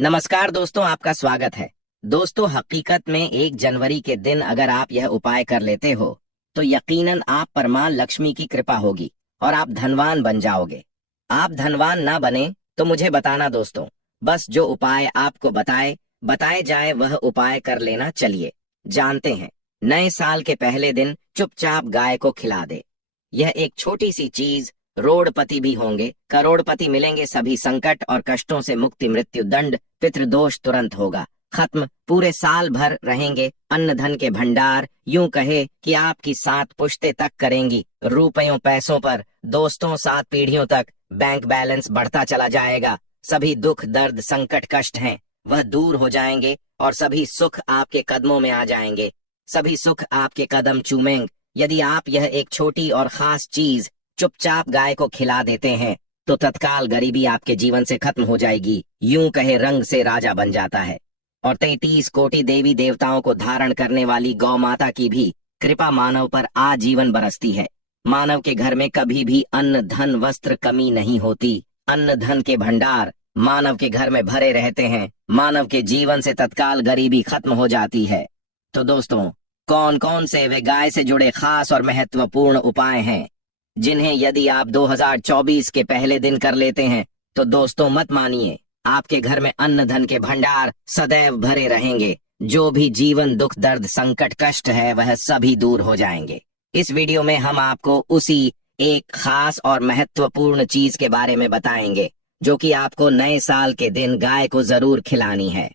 नमस्कार दोस्तों, आपका स्वागत है। दोस्तों, हकीकत में 1 जनवरी के दिन अगर आप यह उपाय कर लेते हो तो यकीनन आप पर मां लक्ष्मी की कृपा होगी और आप धनवान बन जाओगे। आप धनवान ना बने तो मुझे बताना दोस्तों, बस जो उपाय आपको बताए जाए वह उपाय कर लेना। चलिए जानते हैं। नए साल के पहले दिन चुपचाप गाय को खिला दे। यह एक छोटी सी चीज, रोडपति भी होंगे, करोड़पति मिलेंगे, सभी संकट और कष्टों से मुक्ति, मृत्यु दंड, पितृदोष तुरंत होगा खत्म, पूरे साल भर रहेंगे अन्न धन के भंडार, यूं कहे कि आपकी 7 पुश्तें तक करेंगी रुपयों पैसों पर। दोस्तों, 7 पीढ़ियों तक बैंक बैलेंस बढ़ता चला जाएगा। सभी दुख दर्द संकट कष्ट हैं वह दूर हो जाएंगे और सभी सुख आपके कदमों में आ जाएंगे। सभी सुख आपके कदम चूमेंगे यदि आप यह एक छोटी और खास चीज चुपचाप गाय को खिला देते हैं तो तत्काल गरीबी आपके जीवन से खत्म हो जाएगी। यूं कहे रंग से राजा बन जाता है। और 33 कोटि देवी देवताओं को धारण करने वाली गौ माता की भी कृपा मानव पर आजीवन बरसती है। मानव के घर में कभी भी अन्न धन वस्त्र कमी नहीं होती। अन्न धन के भंडार मानव के घर में भरे रहते हैं। मानव के जीवन से तत्काल गरीबी खत्म हो जाती है। तो दोस्तों, कौन कौन से वे गाय से जुड़े खास और महत्वपूर्ण उपाय हैं जिन्हें यदि आप 2024 के पहले दिन कर लेते हैं तो दोस्तों मत मानिए, आपके घर में अन्न धन के भंडार सदैव भरे रहेंगे। जो भी जीवन दुख दर्द संकट कष्ट है वह सभी दूर हो जाएंगे। इस वीडियो में हम आपको उसी एक खास और महत्वपूर्ण चीज के बारे में बताएंगे जो कि आपको नए साल के दिन गाय को जरूर खिलानी है।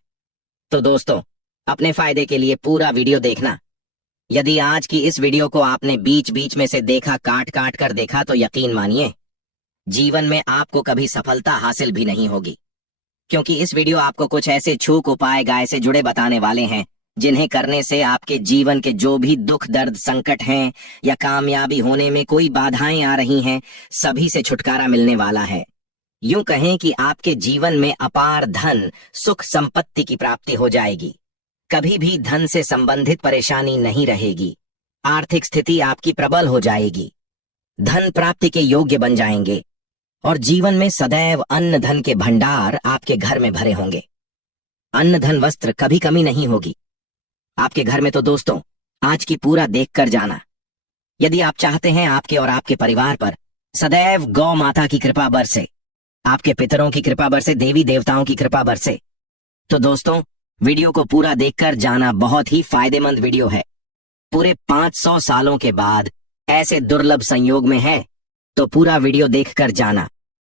तो दोस्तों, अपने फायदे के लिए पूरा वीडियो देखना। यदि आज की इस वीडियो को आपने बीच बीच में से देखा, काट काट कर देखा, तो यकीन मानिए जीवन में आपको कभी सफलता हासिल भी नहीं होगी, क्योंकि इस वीडियो आपको कुछ ऐसे छूक उपाय गाय से जुड़े बताने वाले हैं जिन्हें करने से आपके जीवन के जो भी दुख दर्द संकट हैं या कामयाबी होने में कोई बाधाएं आ रही हैं, सभी से छुटकारा मिलने वाला है। यूं कहें कि आपके जीवन में अपार धन सुख संपत्ति की प्राप्ति हो जाएगी। कभी भी धन से संबंधित परेशानी नहीं रहेगी। आर्थिक स्थिति आपकी प्रबल हो जाएगी। धन प्राप्ति के योग्य बन जाएंगे और जीवन में सदैव अन्न धन के भंडार आपके घर में भरे होंगे। अन्न धन वस्त्र कभी कमी नहीं होगी आपके घर में। तो दोस्तों, आज की पूरा देख कर जाना। यदि आप चाहते हैं आपके और आपके परिवार पर सदैव गौ माता की कृपा बरसे, आपके पितरों की कृपा बरसे, देवी देवताओं की कृपा बरसे, तो दोस्तों वीडियो को पूरा देखकर जाना। बहुत ही फायदेमंद वीडियो है। पूरे 500 सालों के बाद ऐसे दुर्लभ संयोग में है, तो पूरा वीडियो देखकर जाना।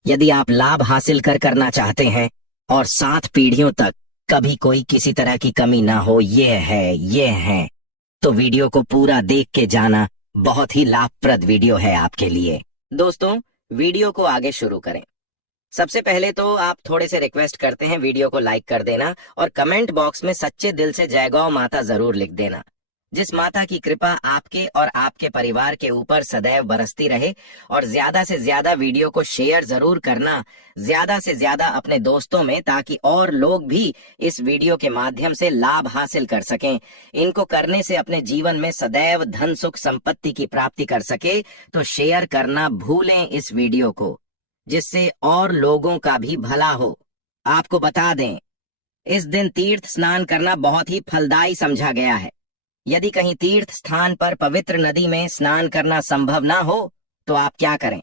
यदि आप लाभ हासिल करना चाहते हैं और 7 पीढ़ियों तक कभी कोई किसी तरह की कमी ना हो, ये है, तो वीडियो को पूरा देख के जाना। बहुत ही लाभप्रद वीडियो है आपके लिए। दोस्तों, वीडियो को आगे शुरू करें। सबसे पहले तो आप थोड़े से रिक्वेस्ट करते हैं, वीडियो को लाइक कर देना और कमेंट बॉक्स में सच्चे दिल से जय गौ माता जरूर लिख देना। जिस माता की कृपा आपके और आपके परिवार के ऊपर सदैव बरसती रहे। और ज्यादा से ज्यादा वीडियो को शेयर जरूर करना, ज्यादा से ज्यादा अपने दोस्तों में, ताकि और लोग भी इस वीडियो के माध्यम से लाभ हासिल कर सकें। इनको करने से अपने जीवन में सदैव धन सुख संपत्ति की प्राप्ति कर सके। तो शेयर करना भूलें इस वीडियो को, जिससे और लोगों का भी भला हो। आपको बता दें, इस दिन तीर्थ स्नान करना बहुत ही फलदायी समझा गया है। यदि कहीं तीर्थ स्थान पर पवित्र नदी में स्नान करना संभव ना हो तो आप क्या करें,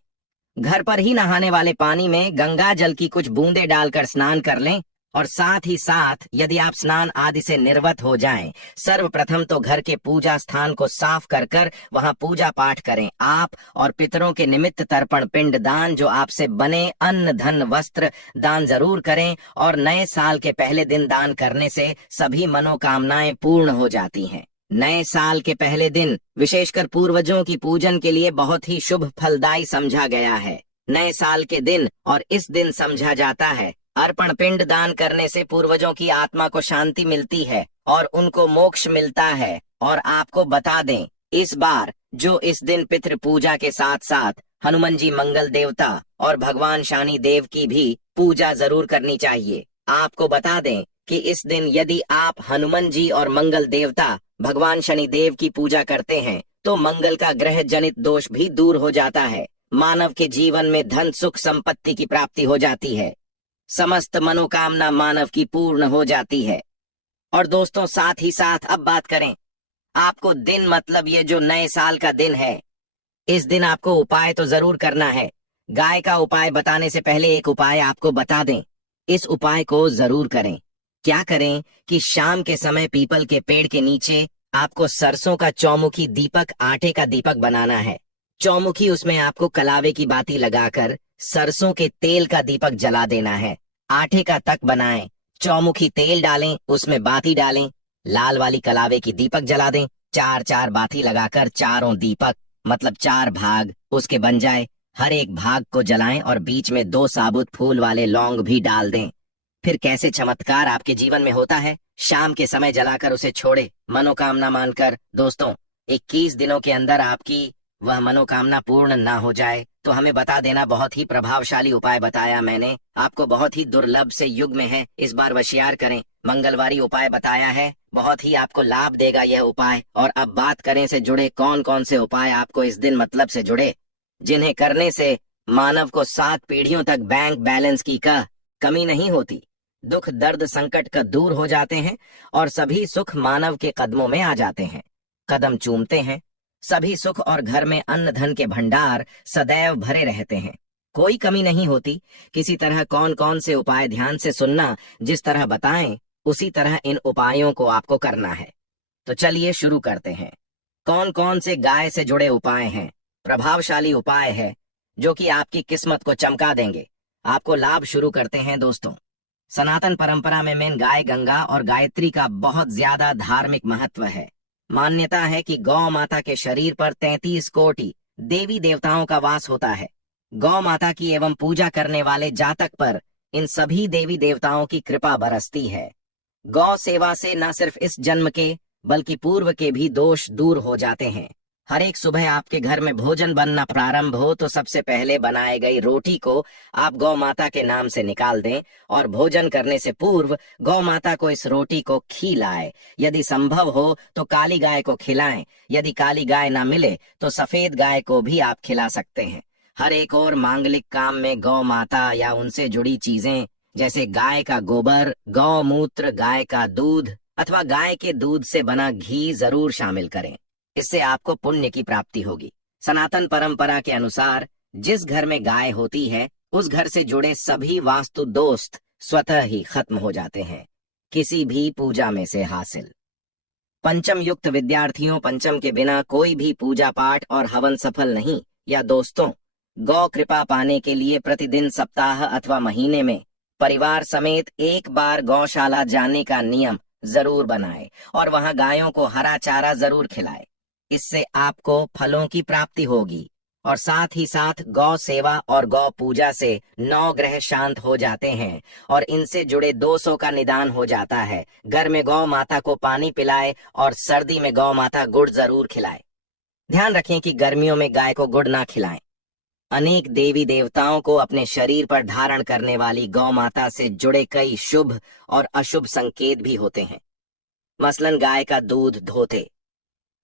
घर पर ही नहाने वाले पानी में गंगा जल की कुछ बूंदें डालकर स्नान कर लें। और साथ ही साथ यदि आप स्नान आदि से निर्वत हो जाएं, सर्वप्रथम तो घर के पूजा स्थान को साफ कर वहां पूजा पाठ करें। आप और पितरों के निमित्त तर्पण पिंड दान, जो आपसे बने अन्न धन वस्त्र दान जरूर करें। और नए साल के पहले दिन दान करने से सभी मनोकामनाएं पूर्ण हो जाती हैं। नए साल के पहले दिन विशेषकर पूर्वजों की पूजन के लिए बहुत ही शुभ फलदायी समझा गया है। नए साल के दिन और इस दिन समझा जाता है अर्पण पिंड दान करने से पूर्वजों की आत्मा को शांति मिलती है और उनको मोक्ष मिलता है। और आपको बता दें, इस बार जो इस दिन पितृ पूजा के साथ साथ हनुमान जी मंगल देवता और भगवान शनि देव की भी पूजा जरूर करनी चाहिए। आपको बता दें कि इस दिन यदि आप हनुमान जी और मंगल देवता भगवान शनि देव की पूजा करते हैं तो मंगल का ग्रह जनित दोष भी दूर हो जाता है। मानव के जीवन में धन सुख संपत्ति की प्राप्ति हो जाती है। समस्त मनोकामना मानव की पूर्ण हो जाती है। और दोस्तों, साथ ही साथ अब बात करें आपको दिन, मतलब ये जो नए साल का दिन है, इस दिन आपको उपाय तो जरूर करना है। गाय का उपाय बताने से पहले एक उपाय आपको बता दें, इस उपाय को जरूर करें। क्या करें कि शाम के समय पीपल के पेड़ के नीचे आपको सरसों का चौमुखी दीपक, आटे का दीपक बनाना है। चौमुखी, उसमें आपको कलावे की बाती लगाकर सरसों के तेल का दीपक जला देना है। आटे का तक बनाएं, चौमुखी तेल डालें, उसमें बाती डालें, लाल वाली कलावे की दीपक जला दें। चार चार बाती लगाकर चारों दीपक, मतलब 4 भाग उसके बन जाए। हर एक भाग को जलाएं और बीच में 2 साबुत फूल वाले लौंग भी डाल दें। फिर कैसे चमत्कार आपके जीवन में होता है। शाम के समय जलाकर उसे छोड़े, मनोकामना मानकर। दोस्तों, 21 दिनों के अंदर आपकी वह मनोकामना पूर्ण ना हो जाए तो हमें बता देना। बहुत ही प्रभावशाली उपाय बताया मैंने आपको, बहुत ही दुर्लभ से युग में है, इस बार वशियार करें। मंगलवारी उपाय बताया है, बहुत ही आपको लाभ देगा यह उपाय। और अब बात करें से जुड़े कौन कौन से उपाय आपको इस दिन मतलब से जुड़े, जिन्हें करने से मानव को 7 पीढ़ियों तक बैंक बैलेंस की कमी नहीं होती, दुख दर्द संकट का दूर हो जाते हैं और सभी सुख मानव के कदमों में आ जाते हैं। कदम चूमते हैं, सभी सुख और घर में अन्न धन के भंडार सदैव भरे रहते हैं, कोई कमी नहीं होती। किसी तरह कौन कौन से उपाय ध्यान से सुनना, जिस तरह बताएं उसी तरह इन उपायों को आपको करना है। तो चलिए शुरू करते हैं। कौन कौन से गाय से जुड़े उपाय हैं, प्रभावशाली उपाय है जो कि आपकी किस्मत को चमका देंगे, आपको लाभ। शुरू करते हैं दोस्तों। सनातन परंपरा में मेन गाय गंगा और गायत्री का बहुत ज्यादा धार्मिक महत्व है। मान्यता है कि गौ माता के शरीर पर 33 कोटि देवी देवताओं का वास होता है। गौ माता की एवं पूजा करने वाले जातक पर इन सभी देवी देवताओं की कृपा बरसती है। गौ सेवा से न सिर्फ इस जन्म के बल्कि पूर्व के भी दोष दूर हो जाते हैं। हर एक सुबह आपके घर में भोजन बनना प्रारंभ हो तो सबसे पहले बनाए गई रोटी को आप गौ माता के नाम से निकाल दें और भोजन करने से पूर्व गौ माता को इस रोटी को खिलाएं। यदि संभव हो तो काली गाय को खिलाएं, यदि काली गाय ना मिले तो सफेद गाय को भी आप खिला सकते हैं। हर एक और मांगलिक काम में गौ माता या उनसे जुड़ी चीजें जैसे गाय का गोबर, गौमूत्र, गाय का दूध अथवा गाय के दूध से बना घी जरूर शामिल करें, इससे आपको पुण्य की प्राप्ति होगी। सनातन परंपरा के अनुसार जिस घर में गाय होती है उस घर से जुड़े सभी वास्तु दोष स्वतः ही खत्म हो जाते हैं, किसी भी पूजा में से हासिल। पंचम युक्त विद्यार्थियों, पंचम के बिना कोई भी पूजा पाठ और हवन सफल नहीं। या दोस्तों, गौ कृपा पाने के लिए प्रतिदिन, सप्ताह अथवा महीने में परिवार समेत एक बार गौशाला जाने का नियम जरूर बनाए और वहां गायों को हरा चारा जरूर खिलाए। इससे आपको फलों की प्राप्ति होगी और साथ ही साथ गौ सेवा और गौ पूजा से 9 ग्रह शांत हो जाते हैं और इनसे जुड़े दोषों का निदान हो जाता है। घर में गौ माता को पानी पिलाए और सर्दी में गौ माता गुड़ जरूर खिलाए। ध्यान रखें कि गर्मियों में गाय को गुड़ ना खिलाएं। अनेक देवी देवताओं को अपने शरीर पर धारण करने वाली गौ माता से जुड़े कई शुभ और अशुभ संकेत भी होते हैं। मसलन गाय का दूध धोते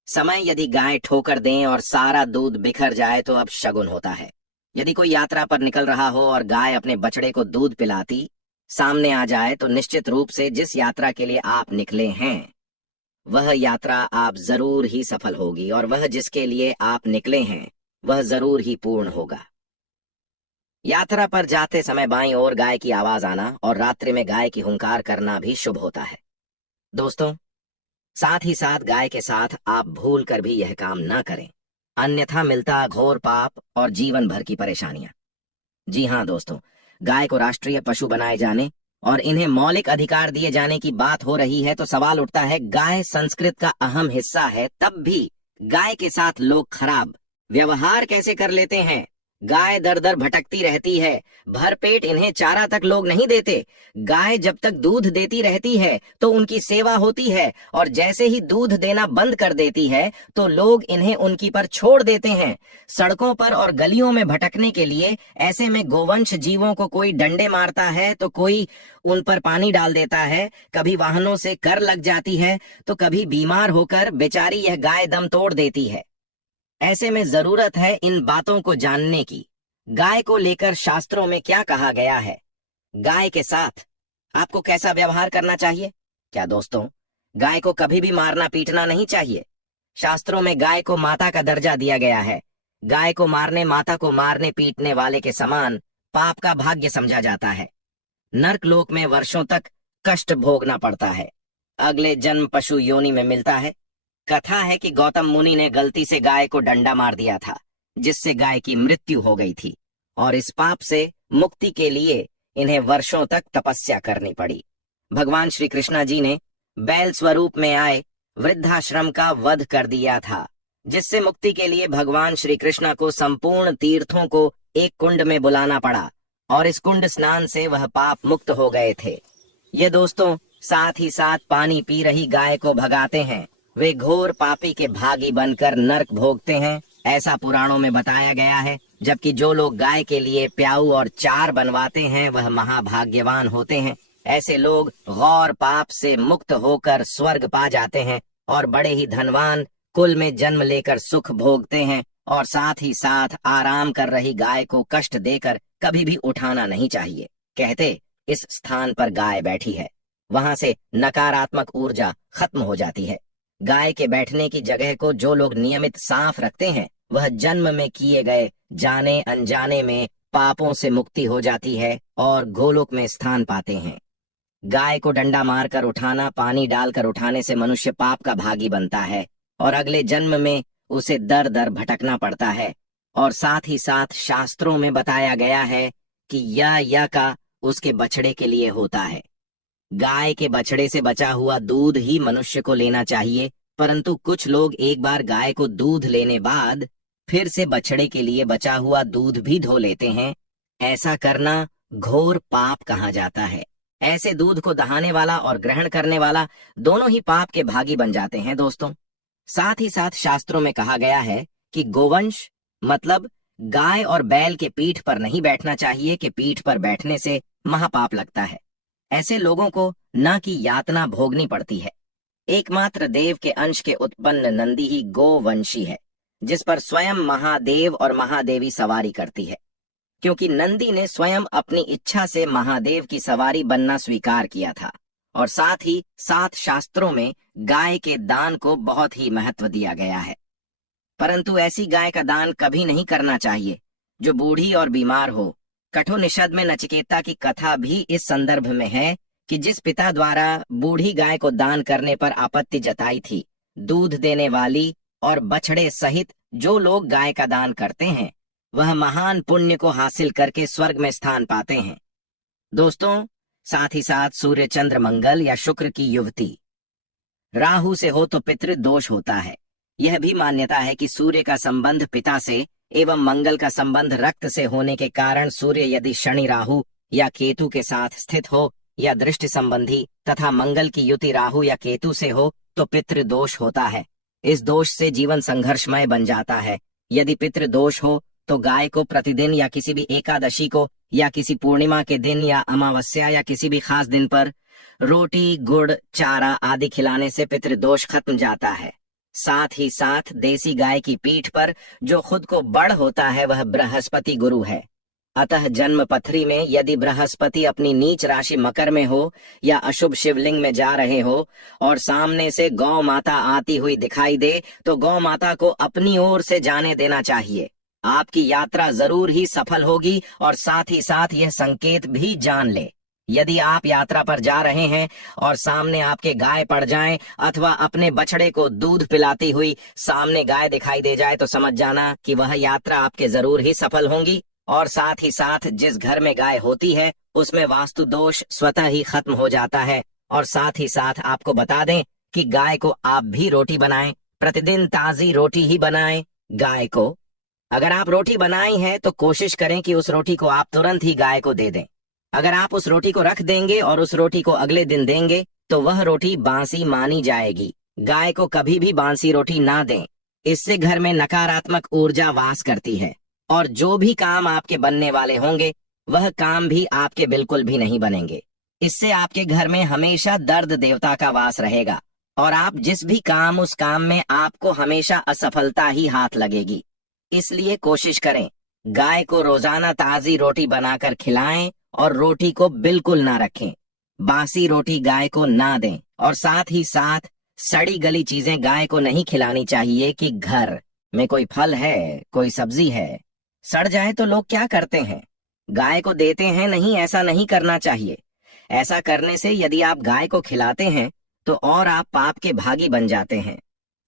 समय यदि गाय ठोकर दें और सारा दूध बिखर जाए तो अब शगुन होता है। यदि कोई यात्रा पर निकल रहा हो और गाय अपने बछड़े को दूध पिलाती सामने आ जाए तो निश्चित रूप से जिस यात्रा के लिए आप निकले हैं वह यात्रा आप जरूर ही सफल होगी और वह जिसके लिए आप निकले हैं वह जरूर ही पूर्ण होगा। यात्रा पर जाते समय बाईं ओर गाय की आवाज आना और रात्रि में गाय की हुंकार करना भी शुभ होता है। दोस्तों, साथ ही साथ गाय के साथ आप भूल कर भी यह काम ना करें, अन्यथा मिलता घोर पाप और जीवन भर की परेशानियां। जी हाँ दोस्तों, गाय को राष्ट्रीय पशु बनाए जाने और इन्हें मौलिक अधिकार दिए जाने की बात हो रही है तो सवाल उठता है, गाय संस्कृत का अहम हिस्सा है, तब भी गाय के साथ लोग खराब व्यवहार कैसे कर लेते हैं। गाय दर दर भटकती रहती है, भर पेट इन्हें चारा तक लोग नहीं देते। गाय जब तक दूध देती रहती है तो उनकी सेवा होती है और जैसे ही दूध देना बंद कर देती है तो लोग इन्हें उनकी पर छोड़ देते हैं। सड़कों पर और गलियों में भटकने के लिए ऐसे में गोवंश जीवों को कोई डंडे मारता है तो कोई उन पर पानी डाल देता है, कभी वाहनों से कर लग जाती है तो कभी बीमार होकर बेचारी यह गाय दम तोड़ देती है। ऐसे में जरूरत है इन बातों को जानने की। गाय को लेकर शास्त्रों में क्या कहा गया है। गाय के साथ आपको कैसा व्यवहार करना चाहिए? क्या दोस्तों, गाय को कभी भी मारना पीटना नहीं चाहिए। शास्त्रों में गाय को माता का दर्जा दिया गया है। गाय को मारने माता को मारने पीटने वाले के समान पाप का भाग्य समझा जाता है। नर्क लोक में वर्षों तक कष्ट भोगना पड़ता है। अगले जन्म पशु योनि में मिलता है। कथा है कि गौतम मुनि ने गलती से गाय को डंडा मार दिया था, जिससे गाय की मृत्यु हो गई थी, और इस पाप से मुक्ति के लिए इन्हें वर्षों तक तपस्या करनी पड़ी। भगवान श्री कृष्णा जी ने बैल स्वरूप में आए वृद्धाश्रम का वध कर दिया था, जिससे मुक्ति के लिए भगवान श्री कृष्णा को संपूर्ण तीर्थों को एक कुंड में बुलाना पड़ा, और इस कुंड स्नान से वह पाप मुक्त हो गए थे। ये दोस्तों साथ ही साथ पानी पी रही गाय को भगाते हैं। वे घोर पापी के भागी बनकर नरक भोगते हैं, ऐसा पुराणों में बताया गया है। जबकि जो लोग गाय के लिए प्याऊ और चार बनवाते हैं वह महाभाग्यवान होते हैं। ऐसे लोग गौर पाप से मुक्त होकर स्वर्ग पा जाते हैं और बड़े ही धनवान कुल में जन्म लेकर सुख भोगते हैं। और साथ ही साथ आराम कर रही गाय को कष्ट देकर कभी भी उठाना नहीं चाहिए। कहते इस स्थान पर गाय बैठी है, वहां से नकारात्मक ऊर्जा खत्म हो जाती है। गाय के बैठने की जगह को जो लोग नियमित साफ रखते हैं वह जन्म में किए गए जाने अनजाने में पापों से मुक्ति हो जाती है और गोलोक में स्थान पाते हैं। गाय को डंडा मारकर उठाना, पानी डालकर उठाने से मनुष्य पाप का भागी बनता है और अगले जन्म में उसे दर दर भटकना पड़ता है। और साथ ही साथ शास्त्रों में बताया गया है कि यह का उसके बछड़े के लिए होता है। गाय के बछड़े से बचा हुआ दूध ही मनुष्य को लेना चाहिए, परंतु कुछ लोग एक बार गाय को दूध लेने बाद फिर से बछड़े के लिए बचा हुआ दूध भी धो लेते हैं। ऐसा करना घोर पाप कहा जाता है। ऐसे दूध को दहाने वाला और ग्रहण करने वाला दोनों ही पाप के भागी बन जाते हैं दोस्तों। साथ ही साथ शास्त्रों में कहा गया है कि गोवंश मतलब गाय और बैल के पीठ पर नहीं बैठना चाहिए, कि पीठ पर बैठने से महापाप लगता है। ऐसे लोगों को न की यातना भोगनी पड़ती है। एकमात्र देव के अंश के उत्पन्न नंदी ही गोवंशी है, जिस पर स्वयं महादेव और महादेवी सवारी करती है। क्योंकि नंदी ने स्वयं अपनी इच्छा से महादेव की सवारी बनना स्वीकार किया था। और साथ ही साथ शास्त्रों में गाय के दान को बहुत ही महत्व दिया गया है। परंतु ऐसी गाय का दान कभी नहीं करना चाहिए जो बूढ़ी और बीमार हो। कठोपनिषद में नचिकेता की कथा भी इस संदर्भ में है कि जिस पिता द्वारा बूढ़ी गाय को दान करने पर आपत्ति जताई थी, दूध देने वाली और बछड़े सहित जो लोग गाय का दान करते हैं वह महान पुण्य को हासिल करके स्वर्ग में स्थान पाते हैं। दोस्तों साथ ही साथ सूर्य चंद्र मंगल या शुक्र की युवती राहु से हो तो पितृदोष होता है। यह भी मान्यता है कि सूर्य का संबंध पिता से एवं मंगल का संबंध रक्त से होने के कारण सूर्य यदि शनि राहु या केतु के साथ स्थित हो या दृष्टि संबंधी तथा मंगल की युति राहु या केतु से हो तो पितृदोष होता है। इस दोष से जीवन संघर्षमय बन जाता है। यदि पितृदोष हो तो गाय को प्रतिदिन या किसी भी एकादशी को या किसी पूर्णिमा के दिन या अमावस्या या किसी भी खास दिन पर रोटी गुड़ चारा आदि खिलाने से पितृदोष खत्म जाता है। साथ ही साथ देसी गाय की पीठ पर जो खुद को बड़ होता है वह बृहस्पति गुरु है। अतः जन्म पथरी में यदि बृहस्पति अपनी नीच राशि मकर में हो या अशुभ शिवलिंग में जा रहे हो और सामने से गौ माता आती हुई दिखाई दे तो गौ माता को अपनी ओर से जाने देना चाहिए। आपकी यात्रा जरूर ही सफल होगी। और साथ ही साथ यह संकेत भी जान ले, यदि आप यात्रा पर जा रहे हैं और सामने आपके गाय पड़ जाएं अथवा अपने बछड़े को दूध पिलाती हुई सामने गाय दिखाई दे जाए तो समझ जाना कि वह यात्रा आपके जरूर ही सफल होंगी। और साथ ही साथ जिस घर में गाय होती है उसमें वास्तु दोष स्वतः ही खत्म हो जाता है। और साथ ही साथ आपको बता दें कि गाय को आप भी रोटी बनाएं, प्रतिदिन ताजी रोटी ही बनाएं। गाय को अगर आप रोटी बनाई है तो कोशिश करें कि उस रोटी को आप तुरंत ही गाय को दे दें। अगर आप उस रोटी को रख देंगे और उस रोटी को अगले दिन देंगे तो वह रोटी बासी मानी जाएगी। गाय को कभी भी बासी रोटी ना दें, इससे घर में नकारात्मक ऊर्जा वास करती है और जो भी काम आपके बनने वाले होंगे वह काम भी आपके बिल्कुल भी नहीं बनेंगे। इससे आपके घर में हमेशा दर्द देवता का वास रहेगा और आप जिस भी काम उस काम में आपको हमेशा असफलता ही हाथ लगेगी। इसलिए कोशिश करें गाय को रोजाना ताजी रोटी बनाकर खिलाएं और रोटी को बिल्कुल ना रखें। बासी रोटी गाय को ना दें और साथ ही साथ सड़ी गली चीजें गाय को नहीं खिलानी चाहिए कि घर में कोई फल है, कोई सब्जी है, सड़ जाए तो लोग क्या करते हैं, गाय को देते हैं। नहीं, ऐसा नहीं करना चाहिए। ऐसा करने से यदि आप गाय को खिलाते हैं तो और आप पाप के भागी बन जाते हैं।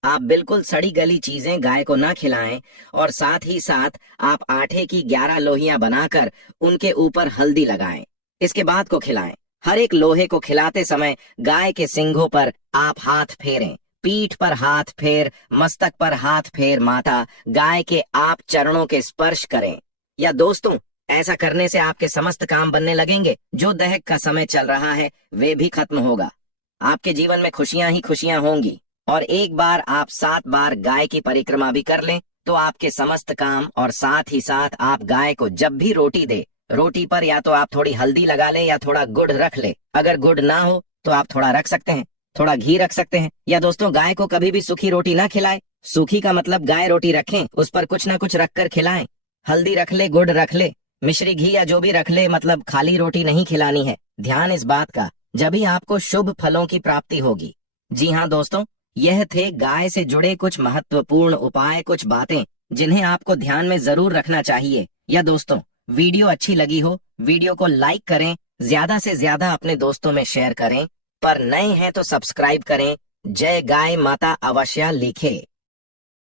आप बिल्कुल सड़ी गली चीजें गाय को ना खिलाएं और साथ ही साथ आप आटे की 11 लोहियां बनाकर उनके ऊपर हल्दी लगाएं, इसके बाद को खिलाएं। हर एक लोहे को खिलाते समय गाय के सींगों पर आप हाथ फेरें, पीठ पर हाथ फेर, मस्तक पर हाथ फेर, माता गाय के आप चरणों के स्पर्श करें। या दोस्तों, ऐसा करने से आपके समस्त काम बनने लगेंगे। जो दहक का समय चल रहा है वे भी खत्म होगा। आपके जीवन में खुशियां ही खुशियां होंगी। और एक बार आप 7 बार गाय की परिक्रमा भी कर लें तो आपके समस्त काम, और साथ ही साथ आप गाय को जब भी रोटी दे, रोटी पर या तो आप थोड़ी हल्दी लगा ले या थोड़ा गुड़ रख ले। अगर गुड़ ना हो तो आप थोड़ा रख सकते हैं, थोड़ा घी रख सकते हैं। या दोस्तों, गाय को कभी भी सूखी रोटी ना खिलाएं। सूखी का मतलब गाय रोटी रखें, उस पर कुछ ना कुछ रखकर खिलाएं। हल्दी रख ले, गुड़ रख ले, मिश्री घी या जो भी रख ले, मतलब खाली रोटी नहीं खिलानी है। ध्यान इस बात का, जब ही आपको शुभ फलों की प्राप्ति होगी। जी हाँ दोस्तों, यह थे गाय से जुड़े कुछ महत्वपूर्ण उपाय, कुछ बातें जिन्हें आपको ध्यान में जरूर रखना चाहिए। या दोस्तों, वीडियो अच्छी लगी हो, वीडियो को लाइक करें, ज्यादा से ज्यादा अपने दोस्तों में शेयर करें, पर नए हैं तो सब्सक्राइब करें। जय गाय माता अवश्य लिखे।